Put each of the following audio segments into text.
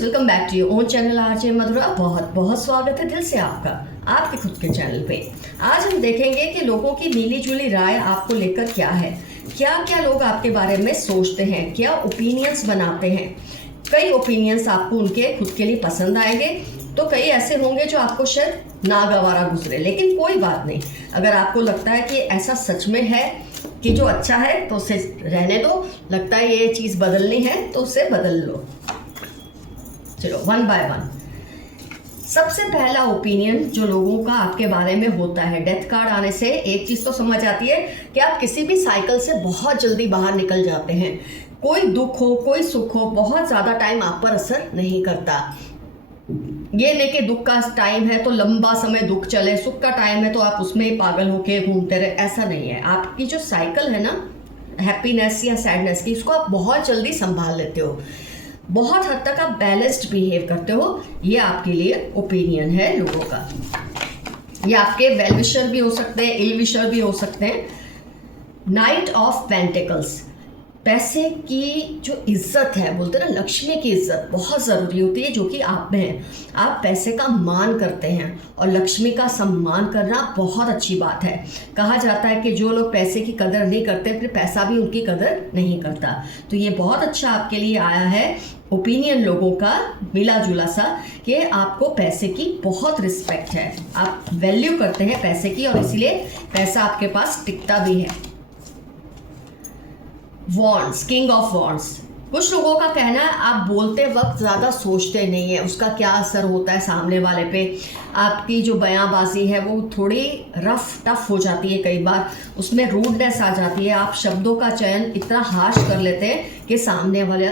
Friends, welcome back to your own channel RJ Madhura. बहुत बहुत स्वागत है दिल से आपका आपके खुद के चैनल पे। आज हम देखेंगे कि लोगों की मिली जुली राय आपको लेकर क्या है, क्या क्या लोग आपके बारे में सोचते हैं, क्या ओपिनियंस बनाते हैं। कई ओपिनियंस आपको उनके खुद के लिए पसंद आएंगे, तो कई ऐसे होंगे जो आपको शायद नागवारा गुजरे, लेकिन कोई बात नहीं। अगर आपको लगता है कि ऐसा सच में है कि जो अच्छा है तो उसे रहने दो, लगता है ये चीज़ बदलनी है तो उसे बदल लो। चलो वन बाय वन। सबसे पहला ओपिनियन जो लोगों का आपके बारे में होता है, डेथ कार्ड आने से एक चीज़ तो समझ आती है कि आप किसी भी साइकिल से बहुत जल्दी बाहर निकल जाते हैं। कोई दुख हो कोई सुख हो, बहुत ज़्यादा टाइम आप पर असर नहीं करता। ये नहीं कि दुख का टाइम है तो लंबा समय दुख चले, सुख का टाइम है तो आप उसमें ही पागल होके घूमते रहे, ऐसा नहीं है। आपकी जो साइकिल है ना हैप्पीनेस या सैडनेस की, उसको आप बहुत जल्दी संभाल लेते हो, बहुत हद तक आप बैलेंस्ड बिहेव करते हो। ये आपके लिए ओपिनियन है लोगों का। ये आपके वेल विशर भी हो सकते हैं, इल विशर भी हो सकते हैं। नाइट ऑफ पेंटिकल्स, पैसे की जो इज्जत है, बोलते हैं ना लक्ष्मी की इज्जत बहुत ज़रूरी होती है, जो कि आप में है। आप पैसे का मान करते हैं और लक्ष्मी का सम्मान करना बहुत अच्छी बात है। कहा जाता है कि जो लोग पैसे की कदर नहीं करते फिर पैसा भी उनकी कदर नहीं करता। तो ये बहुत अच्छा आपके लिए आया है ओपिनियन लोगों का, मिला जुला सा, कि आपको पैसे की बहुत रिस्पेक्ट है, आप वैल्यू करते हैं पैसे की और इसीलिए पैसा आपके पास टिकता भी है। Wands, king of wands. कुछ लोगों का कहना है आप बोलते वक्त ज़्यादा सोचते नहीं है, उसका क्या असर होता है सामने वाले पे। आपकी जो बयानबाजी है वो थोड़ी रफ टफ हो जाती है, कई बार उसमें रूडनेस आ जाती है। आप शब्दों का चयन इतना हार्श कर लेते हैं कि सामने वाले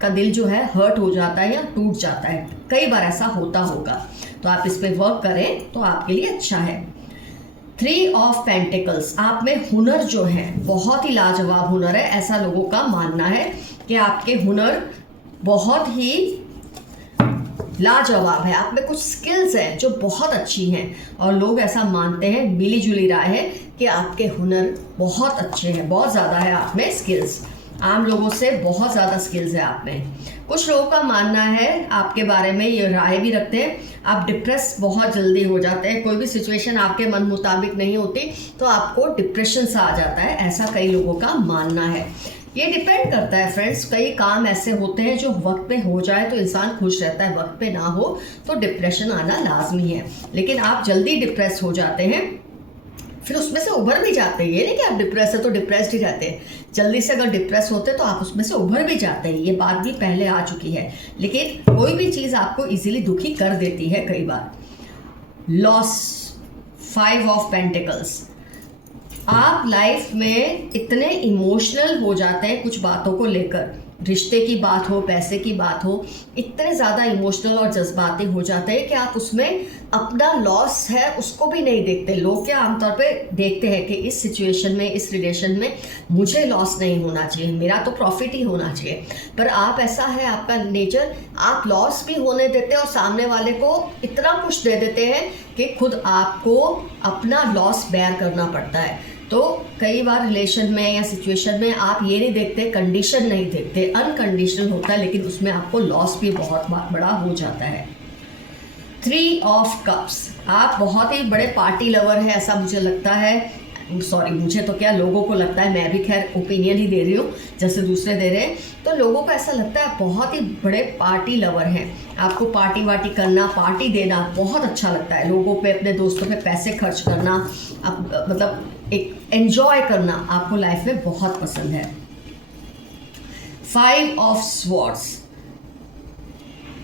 का दिल जो है हर्ट हो जाता है या टूट जाता है। कई बार ऐसा होता होगा, तो आप इस पर वर्क करें तो आपके लिए अच्छा है। 3 ऑफ पेंटिकल्स, आप में हुनर जो है बहुत ही लाजवाब हुनर है। ऐसा लोगों का मानना है कि आपके हुनर बहुत ही लाजवाब है, आप में कुछ स्किल्स हैं जो बहुत अच्छी हैं और लोग ऐसा मानते हैं, मिली जुली राय है कि आपके हुनर बहुत अच्छे हैं, बहुत ज़्यादा है आप में स्किल्स। आम लोगों से बहुत ज़्यादा स्किल्स है आप में। कुछ लोगों का मानना है आपके बारे में, ये राय भी रखते हैं, आप डिप्रेस बहुत जल्दी हो जाते हैं। कोई भी सिचुएशन आपके मन मुताबिक नहीं होती तो आपको डिप्रेशन सा आ जाता है, ऐसा कई लोगों का मानना है। ये डिपेंड करता है फ्रेंड्स, कई काम ऐसे होते हैं जो वक्त पे हो जाए तो इंसान खुश रहता है, वक्त पे ना हो तो डिप्रेशन आना लाजमी है। लेकिन आप जल्दी डिप्रेस हो जाते हैं, फिर उसमें से उभर भी जाते हैं। ये नहीं कि आप डिप्रेस है तो डिप्रेस्ड ही रहते हैं, जल्दी से अगर डिप्रेस होते तो आप उसमें से उभर भी जाते हैं। ये बात भी पहले आ चुकी है, लेकिन कोई भी चीज़ आपको इजीली दुखी कर देती है कई बार। लॉस, 5 ऑफ पेंटिकल्स, आप लाइफ में इतने इमोशनल हो जाते हैं कुछ बातों को लेकर, रिश्ते की बात हो, पैसे की बात हो, इतने ज़्यादा इमोशनल और जज्बाती हो जाते हैं कि आप उसमें अपना लॉस है उसको भी नहीं देखते। लोग क्या आमतौर पे देखते हैं कि इस सिचुएशन में, इस रिलेशन में मुझे लॉस नहीं होना चाहिए, मेरा तो प्रॉफिट ही होना चाहिए। पर आप, ऐसा है आपका नेचर, आप लॉस भी होने देते हैं और सामने वाले को इतना कुछ दे देते हैं कि खुद आपको अपना लॉस बेयर करना पड़ता है। तो कई बार रिलेशन में या सिचुएशन में आप ये नहीं देखते, कंडीशन नहीं देखते, अनकंडीशनल होता है, लेकिन उसमें आपको लॉस भी बहुत बड़ा हो जाता है। 3 ऑफ कप्स, आप बहुत ही बड़े पार्टी लवर हैं ऐसा मुझे लगता है। सॉरी, मुझे तो क्या, लोगों को लगता है, मैं भी खैर ओपिनियन ही दे रही हूँ जैसे दूसरे दे रहे हैं। तो लोगों को ऐसा लगता है बहुत ही बड़े पार्टी लवर हैं, आपको पार्टी वार्टी करना, पार्टी देना बहुत अच्छा लगता है। लोगों पे, अपने दोस्तों पे पैसे खर्च करना, मतलब एक एंजॉय करना आपको लाइफ में बहुत पसंद है। 5 ऑफ स्वॉर्ड्स,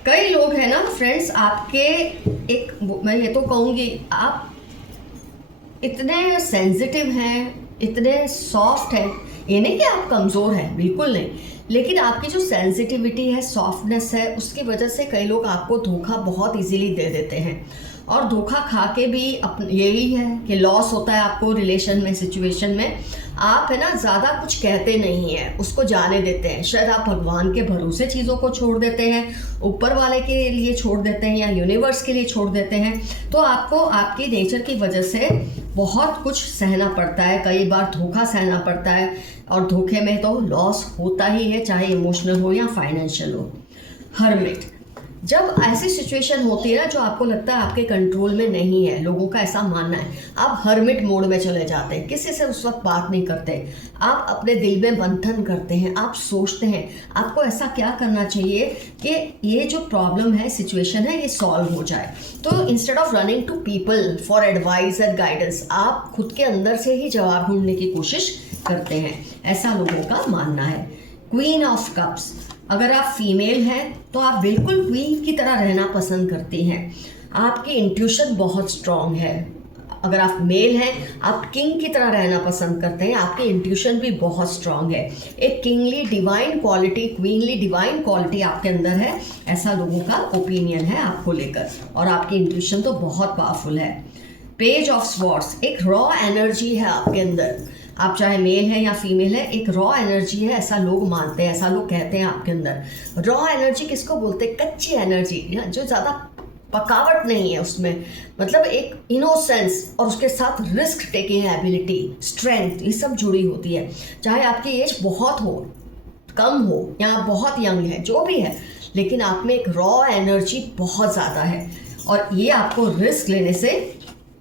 कई लोग हैं ना फ्रेंड्स आपके, एक मैं ये तो कहूँगी, आप इतने सेंसिटिव हैं, इतने सॉफ्ट हैं। ये नहीं कि आप कमज़ोर हैं, बिल्कुल नहीं, लेकिन आपकी जो सेंसिटिविटी है, सॉफ्टनेस है, उसकी वजह से कई लोग आपको धोखा बहुत इजीली दे देते हैं। और धोखा खा के भी यही है कि लॉस होता है आपको रिलेशन में, सिचुएशन में। आप है ना ज़्यादा कुछ कहते नहीं हैं, उसको जाने देते हैं। शायद आप भगवान के भरोसे चीज़ों को छोड़ देते हैं, ऊपर वाले के लिए छोड़ देते हैं या यूनिवर्स के लिए छोड़ देते हैं। तो आपको आपकी नेचर की वजह से बहुत कुछ सहना पड़ता है, कई बार धोखा सहना पड़ता है, और धोखे में तो लॉस होता ही है, चाहे इमोशनल हो या फाइनेंशियल हो। हर्मिट, जब ऐसी सिचुएशन होती है ना जो आपको लगता है आपके कंट्रोल में नहीं है, लोगों का ऐसा मानना है, आप हर्मिट मोड में चले जाते हैं, किसी से उस वक्त बात नहीं करते, आप अपने दिल में मंथन करते हैं, आप सोचते हैं आपको ऐसा क्या करना चाहिए कि ये जो प्रॉब्लम है, सिचुएशन है, ये सॉल्व हो जाए। तो instead of running to people for advice and guidance, आप खुद के अंदर से ही जवाब ढूंढने की कोशिश करते हैं, ऐसा लोगों का मानना है। क्वीन ऑफ कप्स, अगर आप फीमेल हैं तो आप बिल्कुल क्वीन की तरह रहना पसंद करती हैं, आपकी इंट्यूशन बहुत स्ट्रांग है। अगर आप मेल हैं, आप किंग की तरह रहना पसंद करते हैं, आपकी इंट्यूशन भी बहुत स्ट्रांग है। एक kingly divine quality, queenly divine quality आपके अंदर है, ऐसा लोगों का ओपिनियन है आपको लेकर, और आपकी इंट्यूशन तो बहुत पावरफुल है। पेज ऑफ स्वॉर्ड्स, एक रॉ एनर्जी है आपके अंदर, आप चाहे मेल है या फीमेल है, एक रॉ एनर्जी है, ऐसा लोग मानते हैं, ऐसा लोग कहते हैं आपके अंदर। रॉ एनर्जी किसको बोलते हैं? कच्ची एनर्जी, जो ज़्यादा पकावट नहीं है उसमें, मतलब एक इनोसेंस और उसके साथ रिस्क टेकिंग एबिलिटी, स्ट्रेंथ, ये सब जुड़ी होती है। चाहे आपकी एज बहुत हो, कम हो, या बहुत यंग है, जो भी है, लेकिन आप में एक रॉ एनर्जी बहुत ज़्यादा है, और ये आपको रिस्क लेने से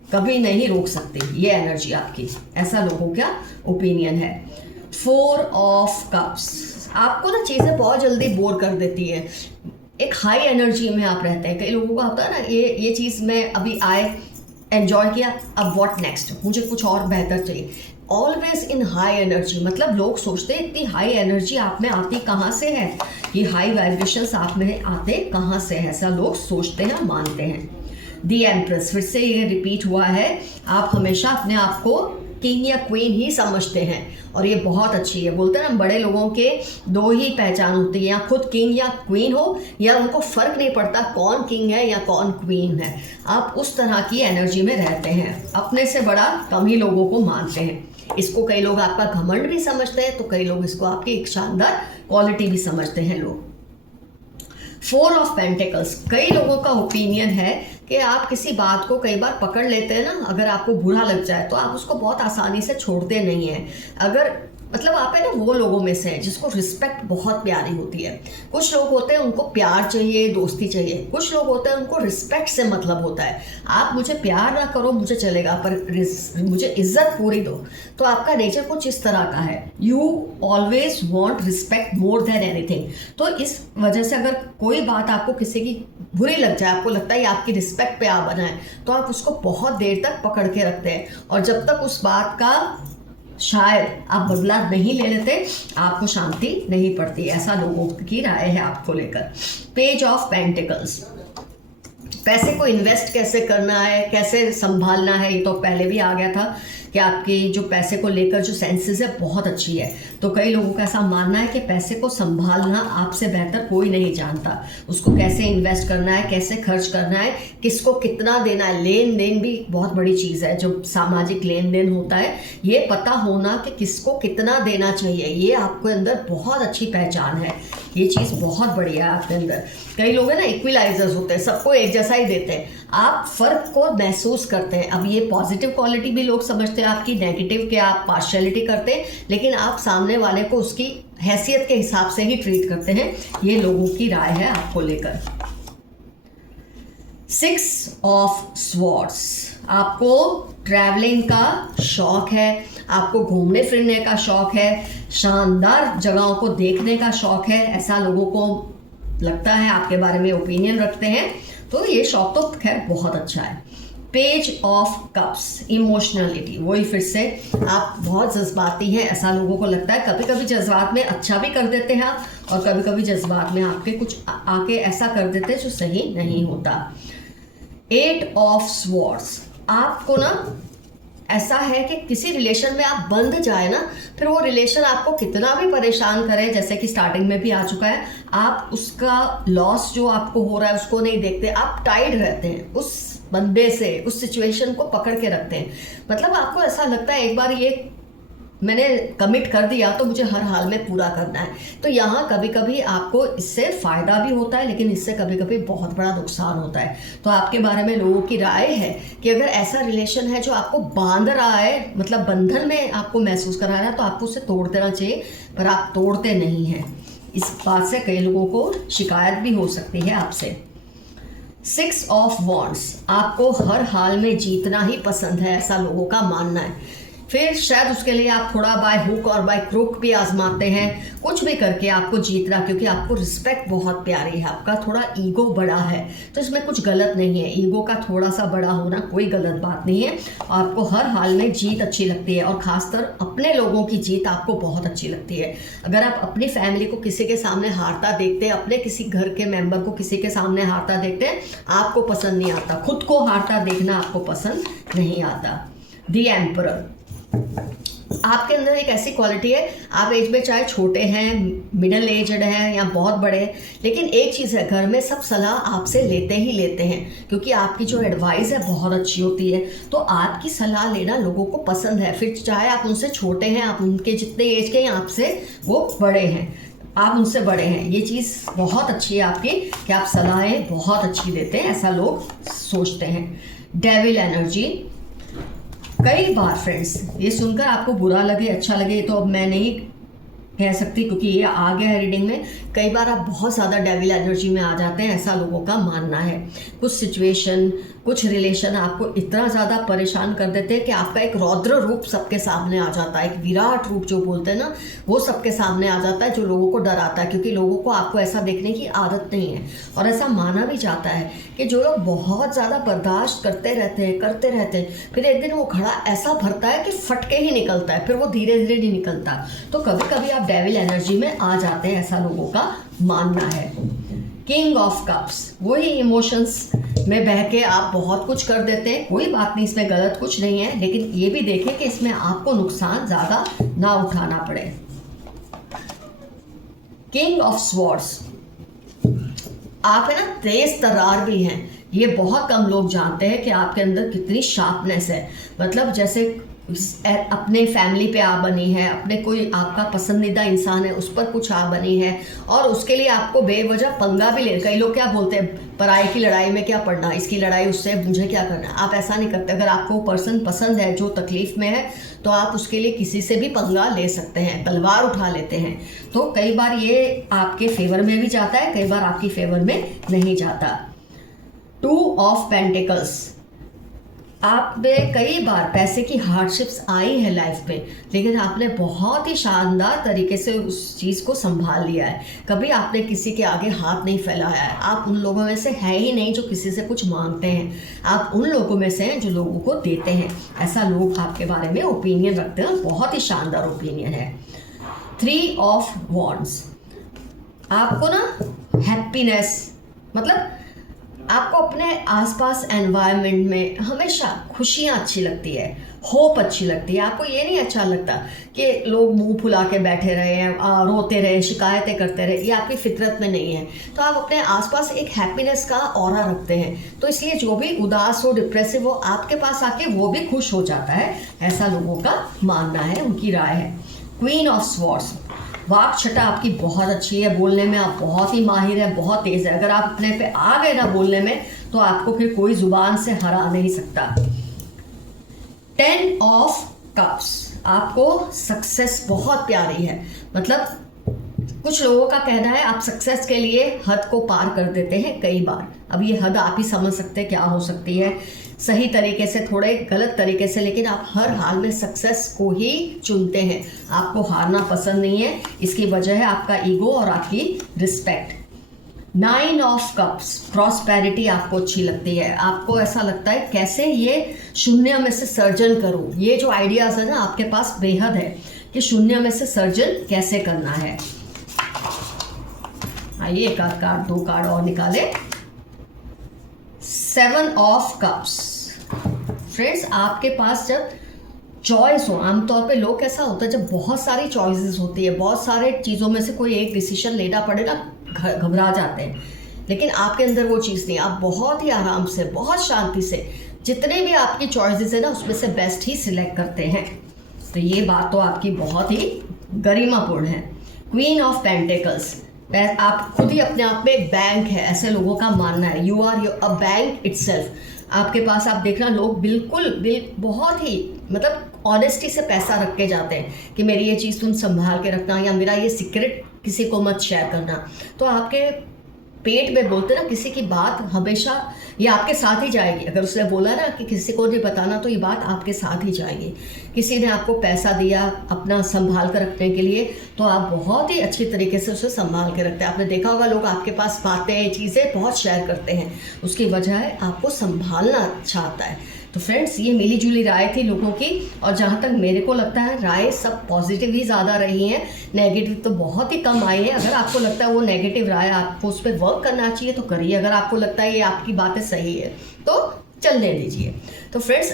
कभी नहीं रोक सकती, ये एनर्जी आपकी, ऐसा लोगों का ओपिनियन है। 4 ऑफ कप्स, आपको ना चीज़ें बहुत जल्दी बोर कर देती है, एक हाई एनर्जी में आप रहते हैं। कई लोगों का होता है ना, ये चीज़ में अभी आए, एन्जॉय किया, अब व्हाट नेक्स्ट, मुझे कुछ और बेहतर चाहिए। ऑलवेज इन हाई एनर्जी, मतलब लोग सोचते हैं इतनी हाई एनर्जी आप में आती कहाँ से है, ये हाई वाइब्रेशंस आप में आते कहाँ से है, ऐसा लोग सोचते हैं, मानते हैं। दी एम्प्रेस, फिर से ये रिपीट हुआ है, आप हमेशा अपने आप को किंग या क्वीन ही समझते हैं, और ये बहुत अच्छी है। बोलते हैं ना, बड़े लोगों के 2 ही पहचान होती है, या खुद किंग या क्वीन हो, या उनको फर्क नहीं पड़ता कौन किंग है या कौन क्वीन है, आप उस तरह की एनर्जी में रहते हैं, अपने से बड़ा कम ही लोगों को मानते हैं। इसको कई लोग आपका घमंड भी समझते हैं, तो कई लोग इसको आपकी एक शानदार क्वालिटी भी समझते हैं लोग। 4 ऑफ पेंटिकल्स, कई लोगों का ओपिनियन है कि आप किसी बात को कई बार पकड़ लेते हैं ना, अगर आपको बुरा लग जाए तो आप उसको बहुत आसानी से छोड़ते नहीं हैं। अगर मतलब आप है ना वो लोगों में से हैं जिसको रिस्पेक्ट बहुत प्यारी होती है। कुछ लोग होते हैं उनको प्यार चाहिए, दोस्ती चाहिए, कुछ लोग होते हैं उनको रिस्पेक्ट से मतलब होता है। आप मुझे प्यार ना करो मुझे चलेगा, पर मुझे इज्जत पूरी दो, तो आपका नेचर कुछ इस तरह का है। You always want respect more than anything. तो इस वजह से अगर कोई बात आपको किसी की बुरी लग जाए, आपको लगता है आपकी रिस्पेक्ट पे आ बनाए, तो आप उसको बहुत देर तक पकड़ के रखते हैं, और जब तक उस बात का शायद आप बदला नहीं ले लेते, आपको शांति नहीं पड़ती, ऐसा लोगों की राय है आपको लेकर। पेज ऑफ पेंटिकल्स, पैसे को इन्वेस्ट कैसे करना है, कैसे संभालना है, ये तो पहले भी आ गया था कि आपकी जो पैसे को लेकर जो सेंसेस है बहुत अच्छी है। तो कई लोगों का ऐसा मानना है कि पैसे को संभालना आपसे बेहतर कोई नहीं जानता, उसको कैसे इन्वेस्ट करना है, कैसे खर्च करना है, किसको कितना देना है। लेन देन भी बहुत बड़ी चीज़ है, जो सामाजिक लेन देन होता है, ये पता होना कि किसको कितना देना चाहिए, ये आपके अंदर बहुत अच्छी पहचान है, ये चीज़ बहुत बढ़िया है आपके अंदर। कई लोग हैं ना इक्विलाइजर्स होते हैं, सबको एक जैसा ही देते हैं, आप फ़र्क को महसूस करते हैं। अब ये पॉजिटिव क्वालिटी भी लोग समझते हैं आपकी, नेगेटिव के आप पार्शियलिटी करते हैं, लेकिन आप सामने वाले को उसकी हैसियत के हिसाब से ही ट्रीट करते हैं, ये लोगों की राय है आपको लेकर। 6 ऑफ स्वॉर्ड्स, आपको ट्रैवलिंग का शौक है, आपको घूमने फिरने का शौक है, शानदार जगहों को देखने का शौक है, ऐसा लोगों को लगता है, आपके बारे में ओपिनियन रखते हैं, तो ये शौक तो खैर बहुत अच्छा है। पेज ऑफ कप्स, इमोशनलिटी, वही फिर से आप बहुत जज्बाती हैं, ऐसा लोगों को लगता है। कभी कभी जज्बात में अच्छा भी कर देते हैं आप, और कभी कभी जज्बात में आपके कुछ आके ऐसा कर देते हैं जो सही नहीं होता। 8 ऑफ स्वॉर्ड्स, आपको ना ऐसा है कि किसी रिलेशन में आप बंध जाए ना, फिर वो रिलेशन आपको कितना भी परेशान करे, जैसे कि स्टार्टिंग में भी आ चुका है, आप उसका लॉस जो आपको हो रहा है उसको नहीं देखते, आप टाइड रहते हैं उस बंदे से, उस सिचुएशन को पकड़ के रखते हैं। मतलब आपको ऐसा लगता है एक बार ये मैंने कमिट कर दिया तो मुझे हर हाल में पूरा करना है। तो यहाँ कभी कभी आपको इससे फ़ायदा भी होता है, लेकिन इससे कभी कभी बहुत बड़ा नुकसान होता है। तो आपके बारे में लोगों की राय है कि अगर ऐसा रिलेशन है जो आपको बांध रहा है, मतलब बंधन में आपको महसूस करा रहा है, तो आपको उसे तोड़ देना चाहिए, पर आप तोड़ते नहीं हैं। इस बात से कई लोगों को शिकायत भी हो सकती है आपसे। 6 ऑफ वॉन्ड्स, आपको हर हाल में जीतना ही पसंद है, ऐसा लोगों का मानना है। फिर शायद उसके लिए आप थोड़ा बाय हुक और बाय क्रुक भी आजमाते हैं, कुछ भी करके आपको जीतना, क्योंकि आपको रिस्पेक्ट बहुत प्यारी है, आपका थोड़ा ईगो बड़ा है, तो इसमें कुछ गलत नहीं है। ईगो का थोड़ा सा बड़ा होना कोई गलत बात नहीं है। आपको हर हाल में जीत अच्छी लगती है और खासकर अपने लोगों की जीत आपको बहुत अच्छी लगती है। अगर आप अपनी फैमिली को किसी के सामने हारता देखते हैं, अपने किसी घर के मेंबर को किसी के सामने हारता देखते हैं, आपको पसंद नहीं आता। खुद को हारता देखना आपको पसंद नहीं आता। द एम्परर, आपके अंदर एक ऐसी क्वालिटी है, आप एज में चाहे छोटे हैं, मिडिल एजड हैं या बहुत बड़े हैं, लेकिन एक चीज़ है, घर में सब सलाह आपसे लेते ही लेते हैं, क्योंकि आपकी जो एडवाइस है बहुत अच्छी होती है। तो आपकी सलाह लेना लोगों को पसंद है, फिर चाहे आप उनसे छोटे हैं, आप उनके जितने एज के हैं, आपसे वो बड़े हैं, आप उनसे बड़े हैं। ये चीज़ बहुत अच्छी है आपकी कि आप सलाहें बहुत अच्छी देते हैं, ऐसा लोग सोचते हैं। डेविल एनर्जी, कई बार फ्रेंड्स ये सुनकर आपको बुरा लगे अच्छा लगे तो अब मैं नहीं कह सकती, क्योंकि ये आ गया है रीडिंग में। कई बार आप बहुत ज़्यादा डेविल एनर्जी में आ जाते हैं, ऐसा लोगों का मानना है। कुछ सिचुएशन, कुछ रिलेशन आपको इतना ज़्यादा परेशान कर देते हैं कि आपका एक रौद्र रूप सबके सामने आ जाता है, एक विराट रूप जो बोलते हैं ना, वो सबके सामने आ जाता है, जो लोगों को डराता है, क्योंकि लोगों को आपको ऐसा देखने की आदत नहीं है। और ऐसा माना भी जाता है कि जो लोग बहुत ज़्यादा बर्दाश्त करते रहते हैं, फिर एक दिन वो घड़ा ऐसा भरता है कि फटके ही निकलता है, फिर वो धीरे धीरे नहीं निकलता। तो कभी कभी आप डेविल एनर्जी में आ जाते हैं, ऐसा लोगों का मानना है। किंग ऑफ कप्स, वही इमोशंस में बह के आप बहुत कुछ कर देते हैं, कोई बात नहीं, इसमें गलत कुछ नहीं है, लेकिन ये भी देखें कि इसमें आपको नुकसान ज़्यादा ना उठाना पड़े। किंग ऑफ स्वॉर्ड्स, आप है ना तेज तर्रार भी हैं। ये बहुत कम लोग जानते हैं कि आपके अंदर कितनी शार्पनेस है। मतलब जैसे अपने फैमिली पे आ बनी है, अपने कोई आपका पसंदीदा इंसान है उस पर कुछ आ बनी है, और उसके लिए आपको बेवजह पंगा भी ले। कई लोग क्या बोलते हैं, पराई की लड़ाई में क्या पड़ना, इसकी लड़ाई उससे मुझे क्या करना। आप ऐसा नहीं करते। अगर आपको पर्सन पसंद है जो तकलीफ में है, तो आप उसके लिए किसी से भी पंगा ले सकते हैं, तलवार उठा लेते हैं। तो कई बार ये आपके फेवर में भी जाता है, कई बार आपकी फेवर में नहीं जाता। 2 ऑफ पेंटिकल्स, आप में कई बार पैसे की हार्डशिप्स आई है लाइफ में, लेकिन आपने बहुत ही शानदार तरीके से उस चीज़ को संभाल लिया है। कभी आपने किसी के आगे हाथ नहीं फैलाया है। आप उन लोगों में से है ही नहीं जो किसी से कुछ मांगते हैं, आप उन लोगों में से हैं जो लोगों को देते हैं। ऐसा लोग आपके बारे में ओपिनियन रखते हैं, बहुत ही शानदार ओपिनियन है। 3 ऑफ वॉन्ड्स, आपको ना हैप्पीनेस, मतलब आपको अपने आसपास एनवायरनमेंट में हमेशा खुशियाँ अच्छी लगती है, होप अच्छी लगती है। आपको ये नहीं अच्छा लगता कि लोग मुंह फुला के बैठे रहे, रोते रहे, शिकायतें करते रहे, ये आपकी फितरत में नहीं है। तो आप अपने आसपास एक हैप्पीनेस का ऑरा रखते हैं, तो इसलिए जो भी उदास हो, डिप्रेसिव हो, आपके पास आके वो भी खुश हो जाता है, ऐसा लोगों का मानना है, उनकी राय है। क्वीन ऑफ स्वॉर्ड्स, वाक छटा आपकी बहुत अच्छी है, बोलने में आप बहुत ही माहिर हैं, बहुत तेज़ है। अगर आप अपने पे आ गए ना बोलने में, तो आपको फिर कोई जुबान से हरा नहीं सकता। 10 ऑफ कप्स, आपको सक्सेस बहुत प्यारी है। मतलब कुछ लोगों का कहना है आप सक्सेस के लिए हद को पार कर देते हैं कई बार। अब ये हद आप ही समझ सकते हैं क्या हो सकती है, सही तरीके से, थोड़े गलत तरीके से, लेकिन आप हर हाल में सक्सेस को ही चुनते हैं। आपको हारना पसंद नहीं है, इसकी वजह है आपका ईगो और आपकी रिस्पेक्ट। 9 ऑफ कप्स, प्रॉस्पेरिटी आपको अच्छी लगती है। आपको ऐसा लगता है कैसे ये शून्य में से सर्जन करूं। ये जो आइडियाज़ है ना आपके पास बेहद है कि शून्य में से सर्जन कैसे करना है। आइए एक आध कार्ड, 2 कार्ड और निकाले। 7 ऑफ कप्स, फ्रेंड्स आपके पास जब चॉइस हो, आमतौर पे लोग कैसा होता है जब बहुत सारी चॉइसेस होती है, बहुत सारे चीज़ों में से कोई एक डिसीजन लेना पड़े ना, घबरा जाते हैं। लेकिन आपके अंदर वो चीज़ नहीं, आप बहुत ही आराम से, बहुत शांति से जितने भी आपकी चॉइसेस है ना उसमें से बेस्ट ही सिलेक्ट करते हैं। तो ये बात तो आपकी बहुत ही गरिमापूर्ण है। क्वीन ऑफ पेंटिकल्स, आप खुद ही अपने आप में एक बैंक है, ऐसे लोगों का मानना है। You are a bank itself. आपके पास आप देखना लोग बिल्कुल बहुत ही मतलब ऑनेस्टी से पैसा रख के जाते हैं कि मेरी ये चीज़ तुम संभाल के रखना, या मेरा ये सीक्रेट किसी को मत शेयर करना। तो आपके पेट में बोलते ना, किसी की बात हमेशा ये आपके साथ ही जाएगी। अगर उसने बोला ना कि किसी को नहीं बताना, तो ये बात आपके साथ ही जाएगी। किसी ने आपको पैसा दिया अपना संभाल कर रखने के लिए, तो आप बहुत ही अच्छी तरीके से उसे संभाल के रखते हैं। आपने देखा होगा लोग आपके पास बातें चीज़ें बहुत शेयर करते हैं, उसकी वजह है आपको संभालना अच्छा आता है। तो फ्रेंड्स, ये मिली जुली राय थी लोगों की, और जहाँ तक मेरे को लगता है राय सब पॉजिटिव ही ज़्यादा रही हैं, नेगेटिव तो बहुत ही कम आई है। अगर आपको लगता है वो नेगेटिव राय आपको उस पर वर्क करना चाहिए तो करिए, अगर आपको लगता है ये आपकी बातें सही है तो चलने दीजिए। तो फ्रेंड्स,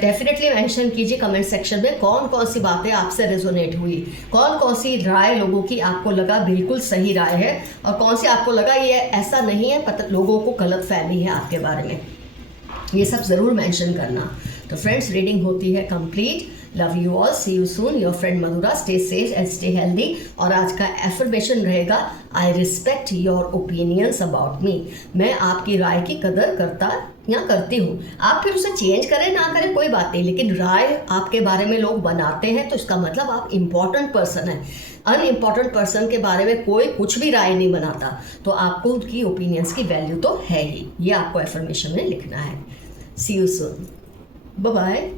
डेफिनेटली मेंशन कीजिए कमेंट सेक्शन में कौन कौन सी बातें आपसे रेजोनेट हुई, कौन कौन सी राय लोगों की आपको लगा बिल्कुल सही राय है, और कौन सी आपको लगा ये ऐसा नहीं है, पता लोगों को गलत फहमी है आपके बारे में। ये सब ज़रूर मेंशन करना। तो फ्रेंड्स, रीडिंग होती है complete. Love you all, see you soon, your friend Madhura. Stay safe and stay healthy. और आज का एफर्मेशन रहेगा, I respect your opinions about me. मैं आपकी राय की कदर करता या करती हूँ। आप फिर उसे चेंज करें ना करें कोई बात नहीं, लेकिन राय आपके बारे में लोग बनाते हैं तो इसका मतलब आप इम्पॉर्टेंट पर्सन हैं। अनइम्पॉर्टेंट पर्सन के बारे में कोई कुछ भी राय नहीं बनाता, तो आपको उनकी ओपिनियंस की वैल्यू तो है ही। ये आपको एफर्मेशन में लिखना है। सी यू सून, बाय बाय।